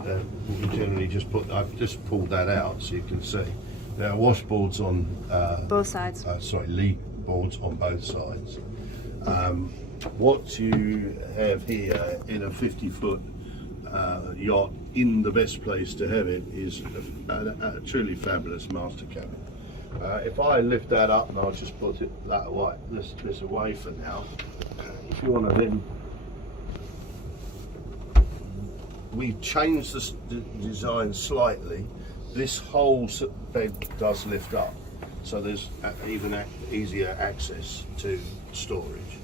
we generally just put. I've just pulled that out so you can see. There are washboards on both sides. Lee boards on both sides. What you have here in a 50-foot yacht, in the best place to have it, is a truly fabulous master cabin. If I lift that up, and I'll just put it that away, this away for now. If you want to then, we've changed the design slightly. This whole bed does lift up, so there's even easier access to storage.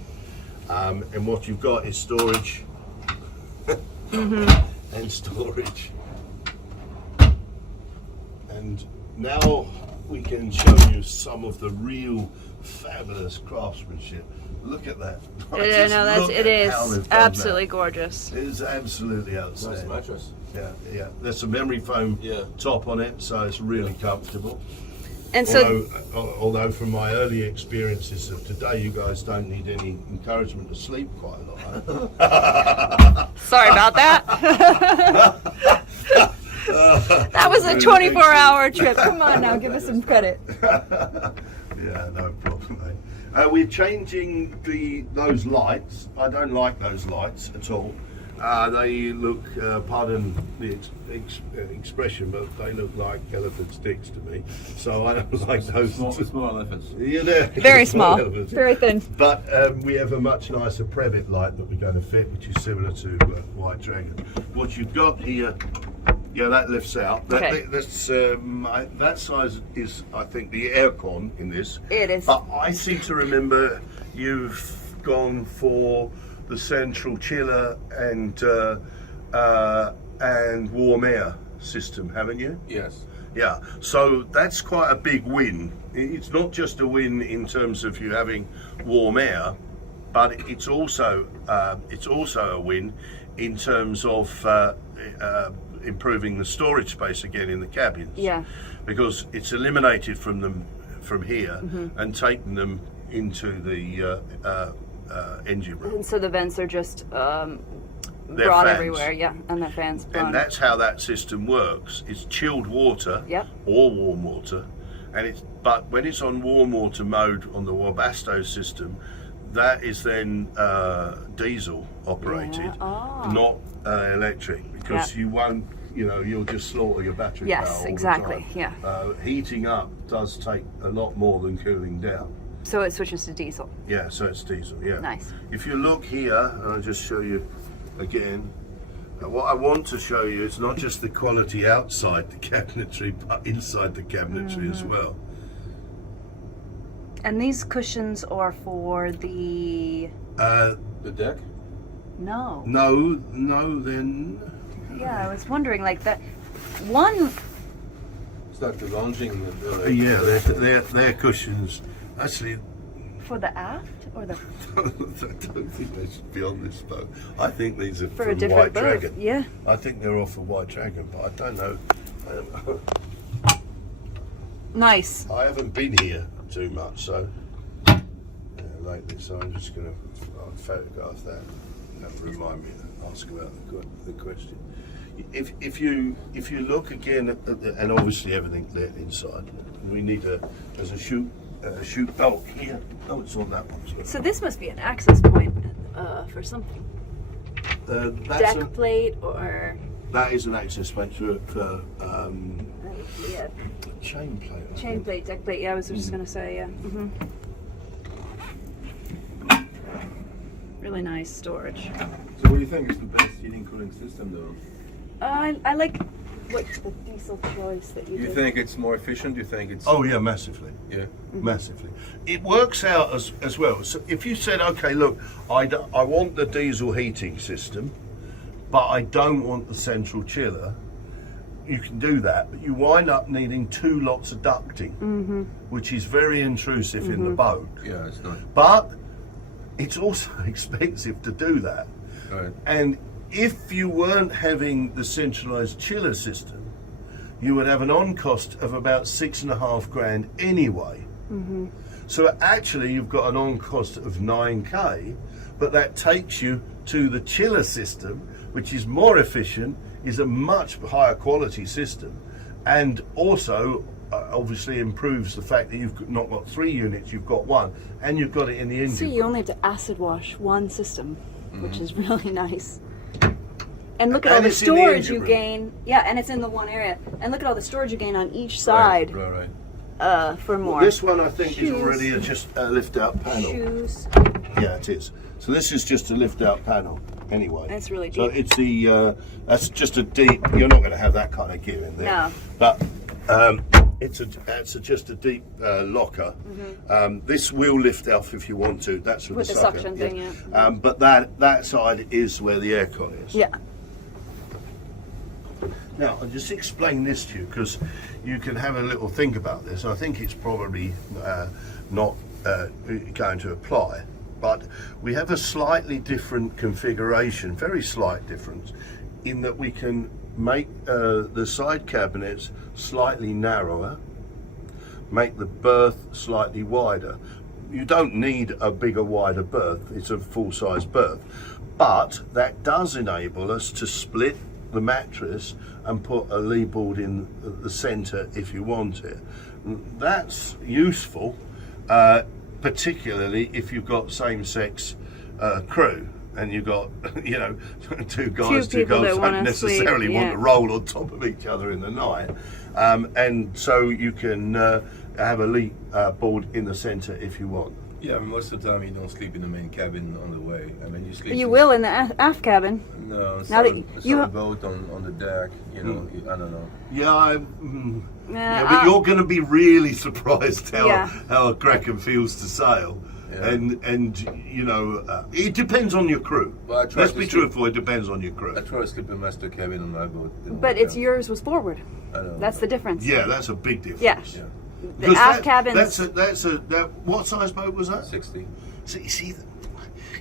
And what you've got is storage and storage. And now we can show you some of the real fabulous craftsmanship. Look at that. Yeah, no, it is absolutely gorgeous. It is absolutely outstanding. Nice mattress. Yeah. There's a memory foam top on it, so it's really comfortable. And so, although from my early experiences of today, you guys don't need any encouragement to sleep quite a lot. sorry about that. That was a 24-hour trip. Come on now, give us some credit. Yeah, no problem, mate. We're changing those lights. I don't like those lights at all. They look, pardon the expression, but they look like elephant sticks to me. So I don't like those. Small elephants. Yeah, they're very small, elephants. very thin. But we have a much nicer Previt light that we're going to fit, which is similar to White Dragon. What you've got here, yeah, that lifts out. That size is, I think, the aircon in this. It is. But I seem to remember you've gone for the central chiller and warm air system, haven't you? Yes. Yeah. So that's quite a big win. It's not just a win in terms of you having warm air, but it's also a win in terms of improving the storage space again in the cabins. Yeah. Because it's eliminated from here and taken them into the engine room. And so the vents are just They're brought fans. everywhere, yeah, and the fans. And that's how that system works. It's chilled water or warm water, and but when it's on warm water mode on the Wabasto system, that is then diesel operated, not electric, because you won't, you'll just slaughter your battery power all exactly. the time. Heating up does take a lot more than cooling down. So it switches to diesel. Yeah, so it's diesel, yeah. Nice. If you look here, and I'll just show you again, what I want to show you is not just the quality outside the cabinetry, but inside the cabinetry as well. And these cushions are for the deck? No, then... Yeah, I was wondering, like that one... It's like the lounging... yeah, they're cushions. Actually... For the aft or the... I don't think they should be on this boat. I think these are for from a different White boat. Dragon. Yeah. I think they're off of White Dragon, but I don't know. Nice. I haven't been here too much, so lately. So I'm just going to photograph that. That will remind me to ask about the question. If you look again at and obviously everything there inside, we need there's a chute belt here. Oh, it's on that one. So this must be an access point for something. That's plate or... That is an access point for yeah. chain plate. Chain plate, deck plate. Yeah, I was just gonna say yeah. Really nice storage. So what do you think is the best heating cooling system though? I like the diesel choice that you You did. think it's more efficient? You think it's... Oh yeah, massively. Yeah. Massively. It works out as well. So if you said, okay, look, I want the diesel heating system, but I don't want the central chiller, you can do that, but you wind up needing 2 lots of ducting, which is very intrusive in the boat. Yeah, it's not. But it's also expensive to do that. Right. And if you weren't having the centralized chiller system, you would have an on cost of about 6.5 grand anyway. So actually you've got an on cost of 9k, but that takes you to the chiller system, which is more efficient, is a much higher quality system, and also obviously improves the fact that you've not got 3 units, you've got 1, and you've got it in the engine. See, you only have to acid wash one system, which is really nice. And look at all the storage you gain. Yeah, and it's in the one area. And look at all the storage you gain on each side. Right. For more. Well, this one I think is already just a lift-out panel. Shoes. Yeah, it is. So this is just a lift-out panel. Anyway, That's really deep. So it's the that's just a deep. You're not going to have that kind of gear in there. No. But it's just a deep locker. This will lift off if you want to. That's with the sucker, suction thing, yeah. But that side is where the aircon is. Yeah. Now, I'll just explain this to you because you can have a little think about this. I think it's probably not going to apply, but we have a slightly different configuration, very slight difference, in that we can make the side cabinets slightly narrower, make the berth slightly wider. You don't need a bigger, wider berth, it's a full-size berth, but that does enable us to split the mattress and put a lee board in the center if you want it. That's useful, particularly if you've got same-sex crew and you've got, you know, 2 guys, 2 girls don't necessarily want to roll on top of each other in the night, and so you can have a lee board in the center if you want. Yeah, most of the time you don't sleep in the main cabin on the way. I mean, you sleep. You will in the aft cabin. No, Now that you a boat on the deck. You know, I don't know. Yeah, but you're going to be really surprised how a Kraken feels to sail. Yeah. And you know, it depends on your crew. Well, let's be truthful, it depends on your crew. I try to sleep in master cabin on my boat. But it's yours was forward. I know. That's the difference. Yeah, that's a big difference. Yeah. Yeah. The aft cabins. What size boat was that? 60. So you see,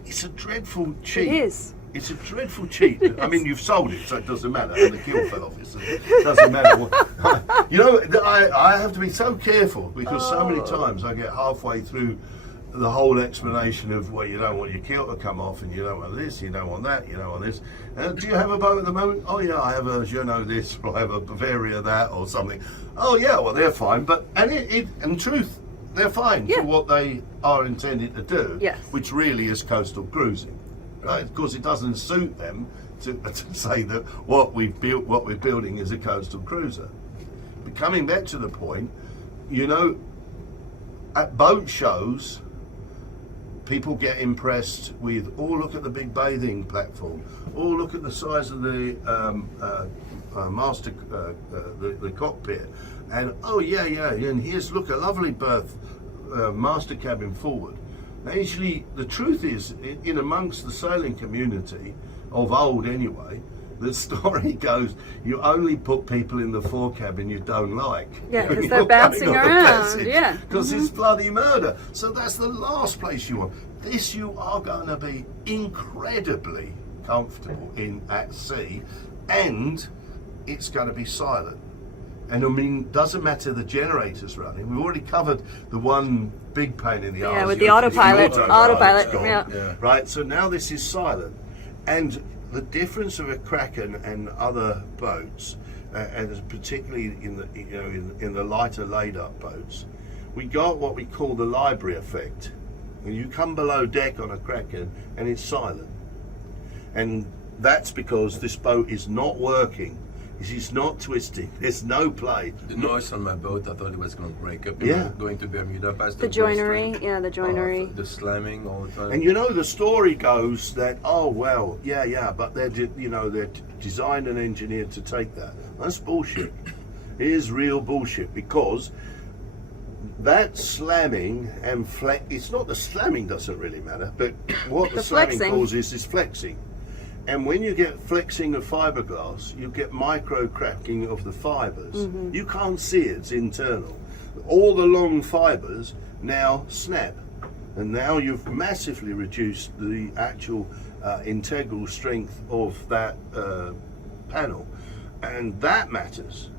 it's a dreadful cheat. It is. It's a dreadful cheat. I mean, you've sold it, so it doesn't matter. And the keel fell off. It doesn't matter. You know, I have to be so careful because so many times I get halfway through the whole explanation of, well, you don't want your keel to come off, and you don't want this, you don't want that, you don't want this. Do you have a boat at the moment? Oh yeah, I have a Jeanneau this, or I have a Bavaria that, or something. Oh yeah, well they're fine, but in truth, they're fine for what they are intended to do, which really is coastal cruising. Right? Of course, it doesn't suit them to say that what we're building is a coastal cruiser. But coming back to the point, you know, at boat shows, people get impressed with, oh, look at the big bathing platform. Oh, look at the size of the the cockpit. And oh yeah, and here's, look, a lovely berth, master cabin forward. Now, actually, the truth is, in amongst the sailing community, of old anyway, the story goes, you only put people in the fore cabin you don't like. Yeah, because they're bouncing around. Yeah. Because it's bloody murder. So that's the last place you want. This, you are going to be incredibly comfortable in at sea, and it's going to be silent. And I mean, doesn't matter the generator's running. We've already covered the one big pain in the arse. Yeah, with the autopilot. Yeah. Right. So now this is silent, and the difference of a Kraken and other boats, and particularly in the lighter laid-up boats, we got what we call the library effect. When you come below deck on a Kraken and it's silent, and that's because this boat is not working. It's not twisting. There's no play. The noise on my boat, I thought it was going to break up. Going to Bermuda past the joinery. Yeah, the joinery. The slamming all the time. And you know, the story goes that, oh well, but they're designed and engineered to take that. That's bullshit. It is real bullshit, because that slamming and it's not, the slamming doesn't really matter, but what the slamming causes is flexing. And when you get flexing of fiberglass, you get micro cracking of the fibers. You can't see it, it's internal. All the long fibers now snap. And now you've massively reduced the actual integral strength of that panel. And that matters.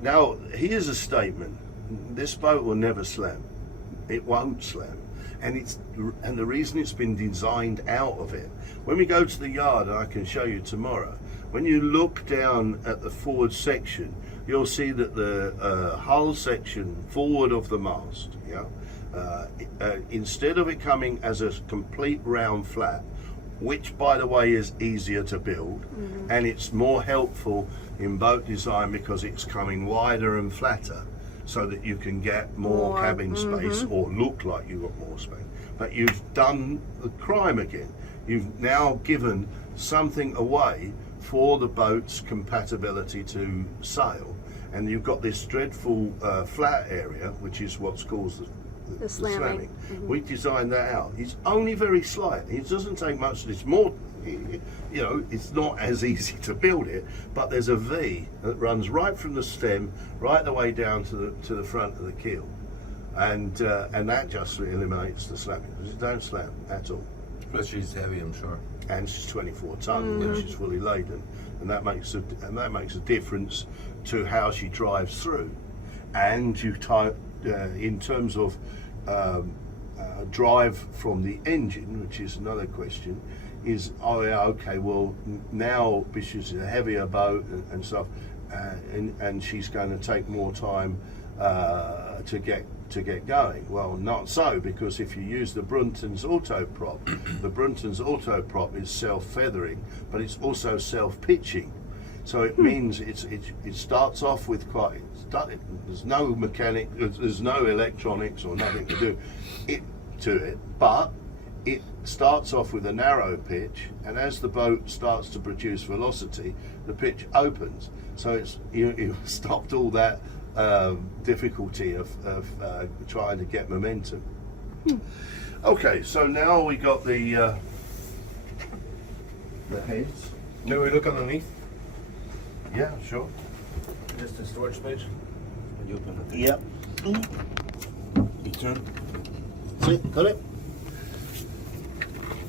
Now, here's a statement. This boat will never slam. It won't slam. And the reason it's been designed out of it, when we go to the yard, and I can show you tomorrow, when you look down at the forward section, you'll see that the hull section forward of the mast, instead of it coming as a complete round flat, which by the way is easier to build, and it's more helpful in boat design because it's coming wider and flatter, so that you can get more cabin space or look like you've got more space. But you've done the crime again. You've now given something away for the boat's compatibility to sail, and you've got this dreadful flat area, which is what's caused the slamming. We designed that out. It's only very slight. It doesn't take much. It's more, it's not as easy to build it, but there's a V that runs right from the stem right the way down to the front of the keel, and that just eliminates the slamming. It don't slam at all. Plus she's heavy, I'm sure. And she's 24 ton when she's fully laden, and that makes a difference to how she drives through. And you in terms of drive from the engine, which is another question, is well now because she's a heavier boat and stuff, and she's going to take more time to get going. Well, not so, because if you use the Brunton's auto prop, the Brunton's auto prop is self-feathering, but it's also self-pitching. So it means it starts off with there's no mechanic, there's no electronics or nothing to do to it, but it starts off with a narrow pitch, and as the boat starts to produce velocity, the pitch opens. So you've stopped all that difficulty of trying to get momentum. Okay, so now we got the heads. Can we look underneath? Yeah, sure. Just the storage space. When you open it. Yep. You turn. See, got it?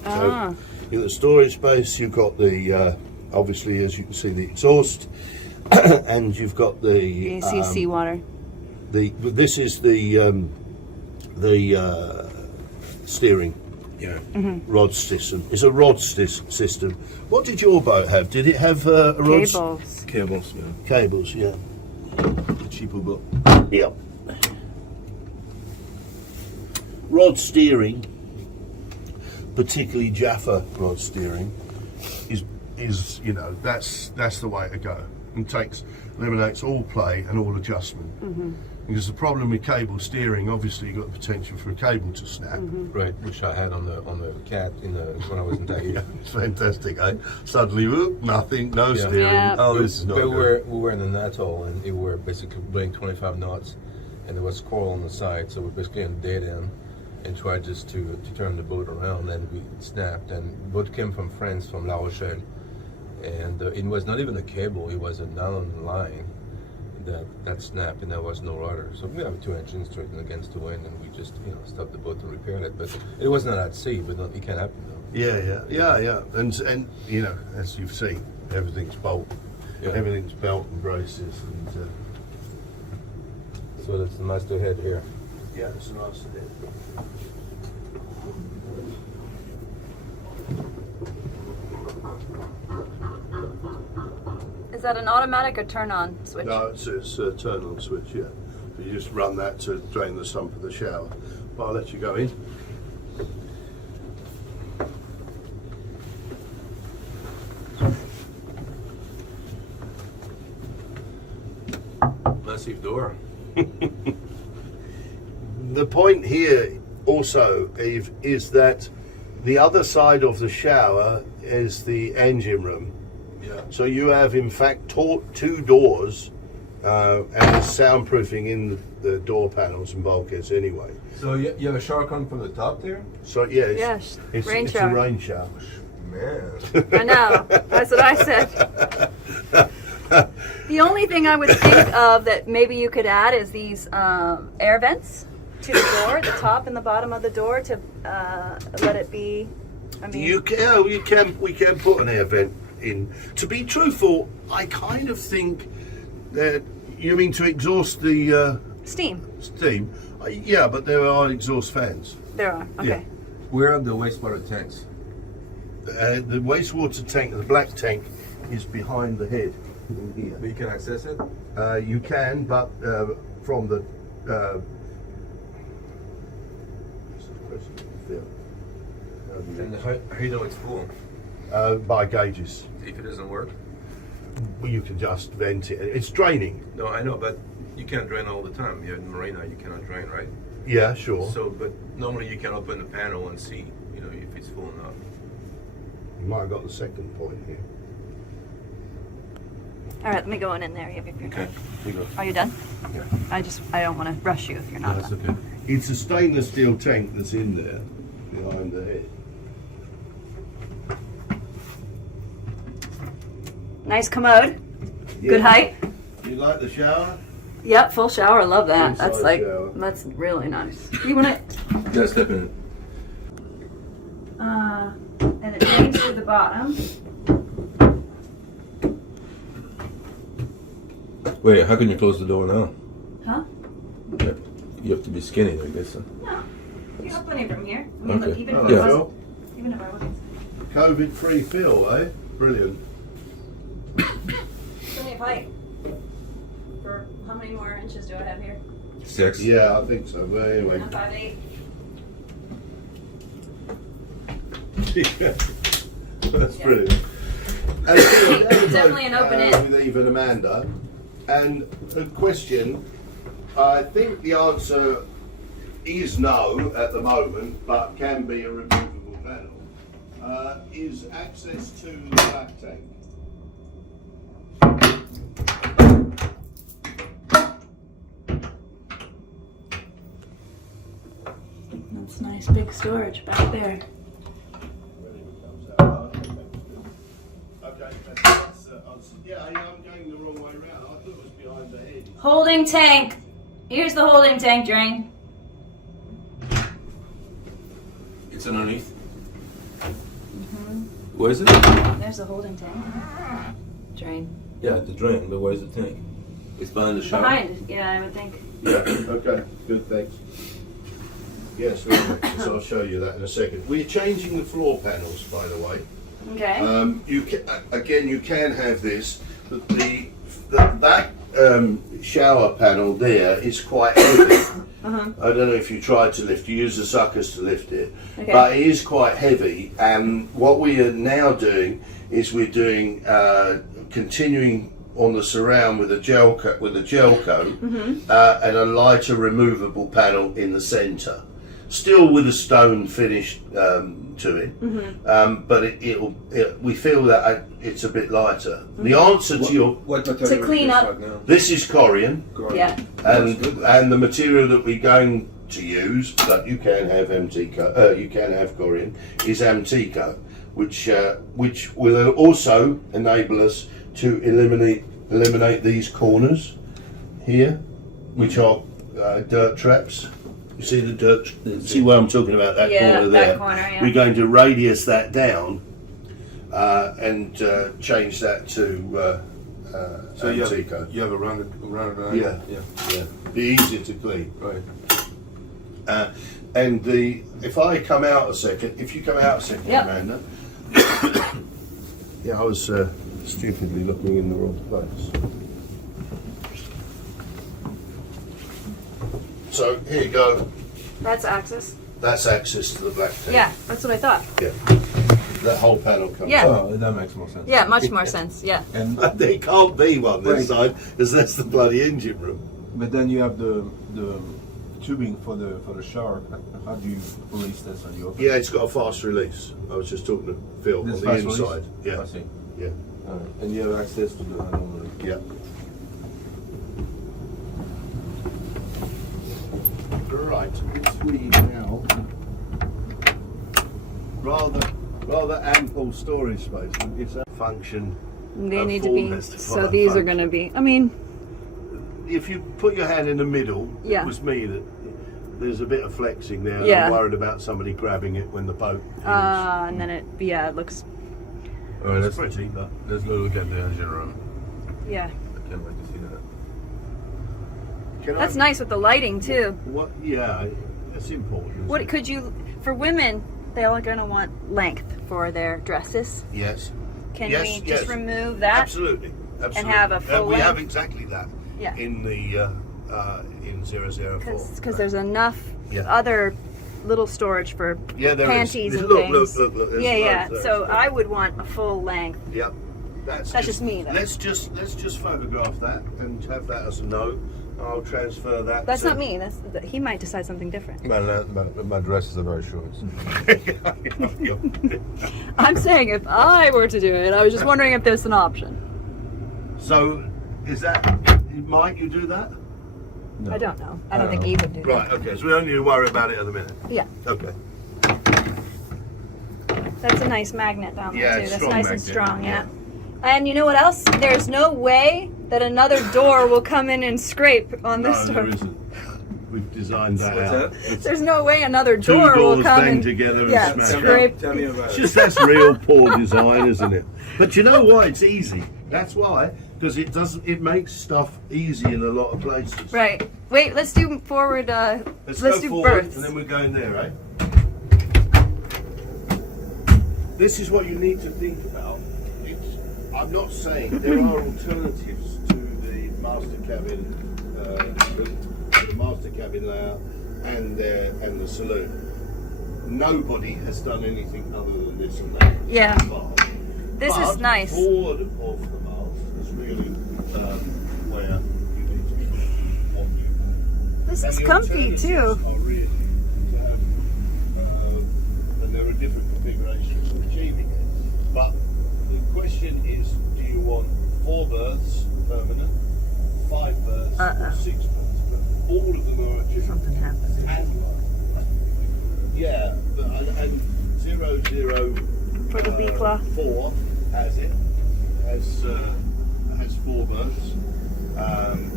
Ah. So in the storage space, you've got the obviously, as you can see, the exhaust, and you've got the ACC water. This is the steering rod system. It's a rod system. What did your boat have? Did it have a rod? Cables. Cables, yeah. Cables, yeah. The cheaper boat. Yep. Rod steering, particularly Jaffa rod steering, is that's the way to go. And eliminates all play and all adjustment. Because the problem with cable steering, obviously, you've got the potential for a cable to snap. Right, which I had on the cat when I was in Tahiti. It's fantastic, eh? Suddenly, whoop, nothing, no steering. Yeah. Oh, this is not good. We were in an atoll, and we were basically blowing 25 knots, and there was coral on the side, so we're basically on dead end, and tried just to turn the boat around, and we snapped. And the boat came from France, from La Rochelle, and it was not even a cable; it was a nylon line that snapped, and there was no rudder. So we have two engines straightened against the wind, and we just stopped the boat and repaired it. But it was not at sea, but it can happen though. Yeah. And as you've seen, everything's bolt, everything's belt and braces, and so that's the master head here. yeah, it's a nice head. Is that an automatic or turn on switch? No, it's a turn on switch, yeah. You just run that to drain the sump of the shower. But I'll let you go in. Massive door. The point here also, Yves, is that the other side of the shower is the engine room. Yeah. So you have, in fact, two doors, and there's soundproofing in the door panels and bulkheads anyway. So you have a shower coming from the top there? So yeah, Yes, it's rain a shower. rain shower. Man. I know. That's what I said. The only thing I would think of that maybe you could add is these air vents to the door, the top and the bottom of the door, to let it be. I mean, We can put an air vent in. To be truthful, I kind of think that you mean to exhaust the steam. steam. Yeah, but there are exhaust fans. There are. Okay. Yeah. Where are the wastewater tanks? The wastewater tank, the black tank, is behind the head in here. But you can access it? You can, but from the And how you know it's full? by gauges. If it doesn't work? Well, you can just vent it. It's draining. No, I know, but you can't drain all the time. You're in marina, you cannot drain, right? Yeah, sure. So, but normally you can open the panel and see, you know, if it's full or not. You might have got the second point here. All right, let me go in there if you're Okay. Are you done? Yeah. I don't want to rush you if you're not That's done. okay. It's a stainless steel tank that's in there behind the head. Nice commode. Yeah. Good height. You like the shower? Yep, full shower. Love that. Inside That's like shower. that's really nice. You want it? Yeah, step in. And it drains through the bottom. Wait, how can you close the door now? Huh? Yeah. You have to be skinny, I guess. No. You have plenty of room here. I mean, look, Okay. even Oh, if it Yeah. wasn't, even if I wasn't, COVID-free fill, eh? Brilliant. plenty of height. For how many more inches do I have here? 6. Yeah, I think so. But anyway. I'm 5'8". That's Yeah. brilliant. And Definitely an open end. With Eve and Amanda. And a question, I think the answer is no at the moment, but can be a removable panel, is access to the black tank. That's nice, big storage back there. Okay, yeah, I'm going the wrong way around. I thought it was behind the head. Holding tank. Here's the holding tank drain. It's underneath. Where is it? There's the holding tank. Drain. Yeah, the drain, but where's the tank? It's behind the shower. Behind, yeah, I would think. Yeah, okay, good, thanks. Yes, so I'll show you that in a second. We're changing the floor panels, by the way. Okay. You can, again, you can have this, but that shower panel there is quite heavy. I don't know if you tried to lift, you use the suckers to lift it, Okay. but it is quite heavy. And what we are now doing is we're doing continuing on the surround with a gel coat, and a lighter removable panel in the centre. Still with a stone finish to it, but we feel that it's a bit lighter. The answer to your What material To clean is up- right now? this is Corian, Yeah. and the material that we're going to use, that you can have you can have Corian, is Amtico, which will also enable us to eliminate these corners here, which are dirt traps. You see the dirt? See what I'm talking about? That Yeah, corner that there. corner, yeah. We're going to radius that down and change that to So Amtico. you have a rounded Yeah. Yeah, be easier to clean. Right. And if I come out a second, if you come out a second, Yep. Amanda. Yeah, I was stupidly looking in the wrong place. So here you go. That's access. That's access to the black tank. Yeah, that's what I thought. Yeah. That whole panel comes Yeah. up. Oh, that makes more sense. Yeah, much more sense. Yeah. And There can't be one this Right. side, because that's the bloody engine room. but then you have the tubing for the shower. How do you release this on the open? Yeah, it's got a fast release. I was just talking to Phil This on the fast release? inside. Yeah, I see. yeah, And you have access to the normal. yeah. Right, if we now rather ample storage space. It's a function. They A need to be. fullness to So follow these are function. going to be. I mean, If you put your hand in the middle, Yeah. it was me that there's a bit of flexing there. Yeah. I'm worried about somebody grabbing it when the boat. is. and then it looks. All right, It's let's pretty, but let's go look at the engine room. Yeah. I can't wait to see that. can That's I, nice with the lighting too. What? Yeah, that's important. isn't What it? could you? For women, they all going to want length for their dresses. Yes. Can Yes, we yes. just remove that? Absolutely. Absolutely. have a full we have length? exactly that Yeah. in the in 004. Because there's enough Yeah. other little storage for Yeah, there is. panties and Look, things. look. There's Yeah, yeah. loads So there. I would want a full length. Yep. That's just me, though. Let's just photograph that and have that as a note. I'll transfer that. That's to, not me. He might decide something different. My dresses are very short. I'm saying if I were to do it, I was just wondering if there's an option. So, is that? Might you do that? No. I don't know. I don't think Eve would do that. Right. Okay. So we don't need to worry about it at the minute. Yeah. Okay. That's a nice magnet down there, Yeah, too. it's That's strong nice and magnet, strong, yeah. And you know what else? There's no way that another door will come in and scrape on No, this door. there isn't. We've designed that What's out. that? It's There's no way another two door will doors come banged and together and yeah, smashed. scrape. Tell me about It's it. just that's real poor design, isn't it? But you know why it's easy? That's why, because it doesn't. It makes stuff easy in a lot of places. Right. Wait, let's do forward. Let's Let's go do forward, births. and then we're going there, right? This is what you need to think about. I'm not saying there are alternatives to the master cabin, the master cabin layout, and the saloon. Nobody has done anything other than this and that. Yeah. Bar. This is But nice. Forward of the mast is really where you need to be watching. This And is the comfy alternatives too. Are really to have, and there are different configurations of achieving it. But the question is, do you want 4 berths permanent, 5 berths, or 6 berths? But all of them are achievable. Something happened. Yeah, and 00 For the B-cloth. 4 has it. Has 4 berths. And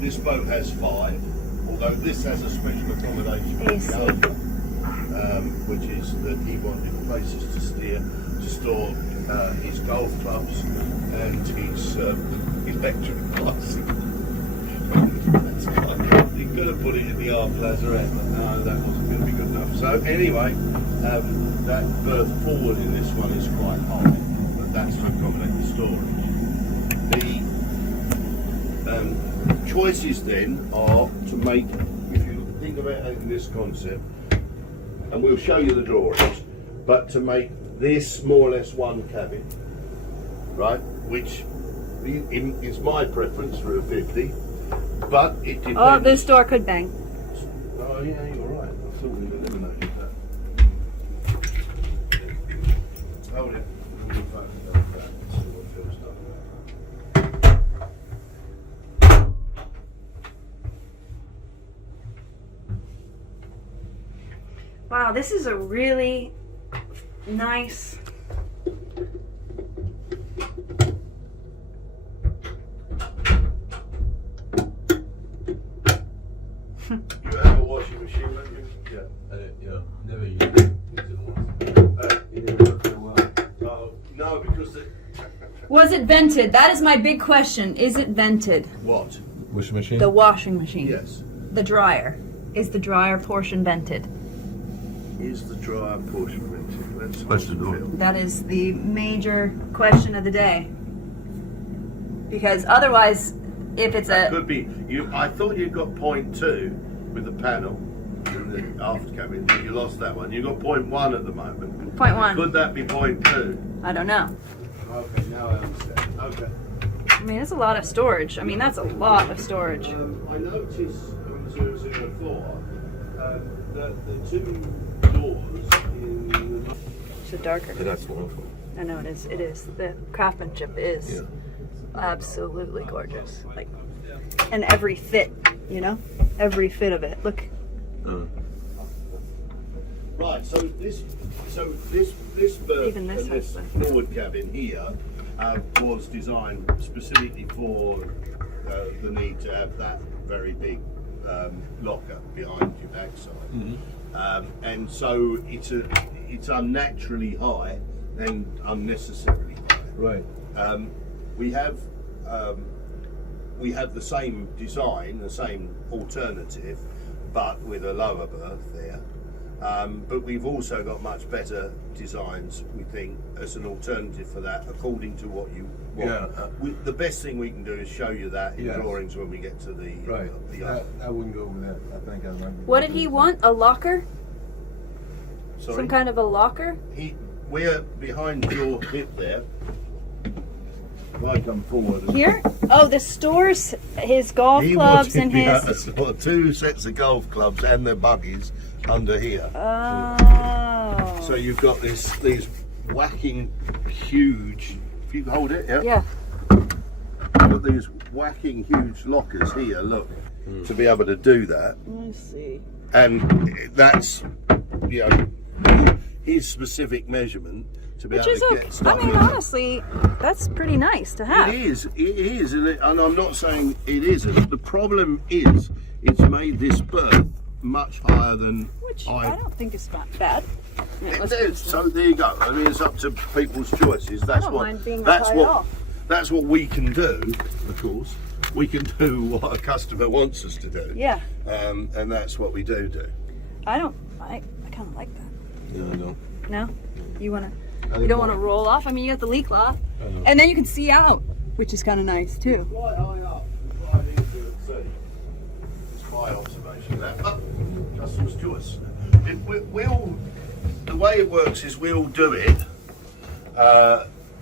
this boat has 5, although this has a special accommodation for AC. the owner, which is that he wanted places to store his golf clubs and his electric bicycle. He could have put it in the arm lazarette, but no, that wasn't going to be good enough. So anyway, that berth forward in this one is quite high, but that's to accommodate the storage. The choices then are to make, if you think about it in this concept, and we'll show you the drawings, but to make this more or less one cabin, right, which is my preference for a 50, but it depends. Oh, this door could bang. Oh yeah, you're right. I thought we'd eliminated that. Hold it. Wow, this is a really nice. You have a washing machine, don't you? Yeah. Yeah, never used it. It didn't work very well. Oh, no, because the... Was it vented? That is my big question. Is it vented? What? Washing machine? The washing machine. Yes. The dryer. Is the dryer portion vented? Is the dryer portion vented? Let's Close the door. That is the major question of the day. Because otherwise, if it's That a could be. I thought you got 0.2 with the panel in the aft cabin. You lost that one. You got 0.1 at the moment. 0.1. Could that be 0.2? I don't know. Okay, now I understand. Okay. I mean, it's a lot of storage. I mean, that's a lot of storage. I noticed on 004 that the 2 doors in the... It's a darker. Yeah, that's wonderful. I know it is. It is. The craftsmanship is Yeah. absolutely gorgeous. Like, and every fit, you know, every fit of it. Look. Right, so this berth Even this and has this the- forward cabin here was designed specifically for the need to have that very big locker behind your backside, and so it's unnaturally high and unnecessarily high. Right. We have the same design, the same alternative, but with a lower berth there. But we've also got much better designs, we think, as an alternative for that, according to what you want. Yeah. The best thing we can do is show you that in Yes. drawings when we get to the Right. I wouldn't go with that. I think I like. What did he want? A locker? Sorry? Some kind of a locker? We're behind your hip there. If I come forward. Here? Oh, the stores, his golf clubs and his. Two sets of golf clubs and their buggies under here. Oh. So you've got these whacking huge. If you can hold it, yeah. Yeah. You've got these whacking huge lockers here. Look, to be able to do that, Let's see. and that's his specific measurement to be Which able is to okay. get stuff. I mean, honestly, that's pretty nice to have. It is, and I'm not saying it isn't. The problem is, it's made this berth much higher than Which I don't think is not bad. I mean, It let's is. So there you go. I mean, it's up to people's choices. That's don't what. mind being That's high what. off. That's what we can do. Of course, we can do what a customer wants us to do. Yeah. And that's what we do. I kind of like that. No, I don't. No? You don't want to roll off? I mean, you got the leak cloth. And then you can see out, which is kind of nice too. Quite high up. Quite into it. See. It's my observation of that. But customer's choice. The way it works is we'll do it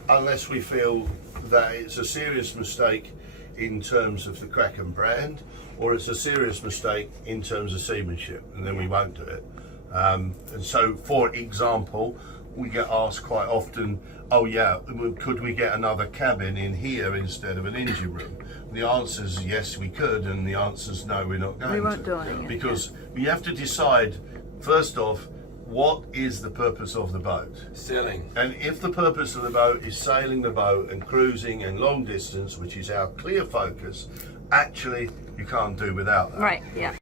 unless we feel that it's a serious mistake in terms of the Kraken brand, or it's a serious mistake in terms of seamanship, and then we won't do it. And so, for example, we get asked quite often, oh yeah, could we get another cabin in here instead of an engine room? The answer is yes, we could, and the answer is no, we're not going to. We won't do it. Because we have to decide, first off, what is the purpose of the boat? Sailing. And if the purpose of the boat is sailing the boat and cruising and long distance, which is our clear focus, actually you can't do without that. Right, yeah.